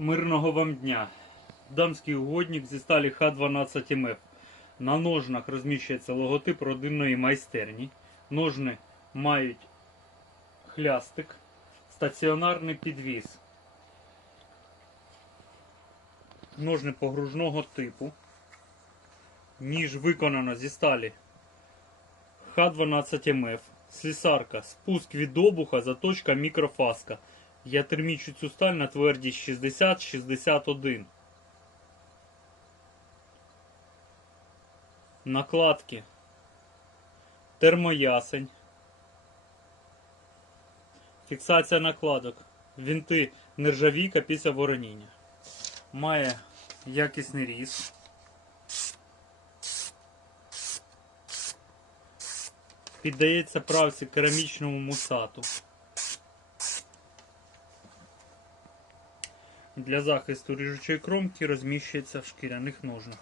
Мирного вам дня. Дамський угодник зі сталі Х12МФ. На ножнах розміщується логотип родинної майстерні. Ножни мають хлястик, стаціонарний підвіз. Ножни погружного типу. Ніж виконано зі сталі Х12МФ. Слісарка. Спуск від обуха, заточка мікрофаска. Я термічу цю сталь на твердість 60-61. Накладки. Термоясень. Фіксація накладок. Вінти нержавійка після вороніння. Має якісний різ. Піддається правці керамічному мусату. Для захисту ріжучої кромки розміщується в шкіряних ножнах.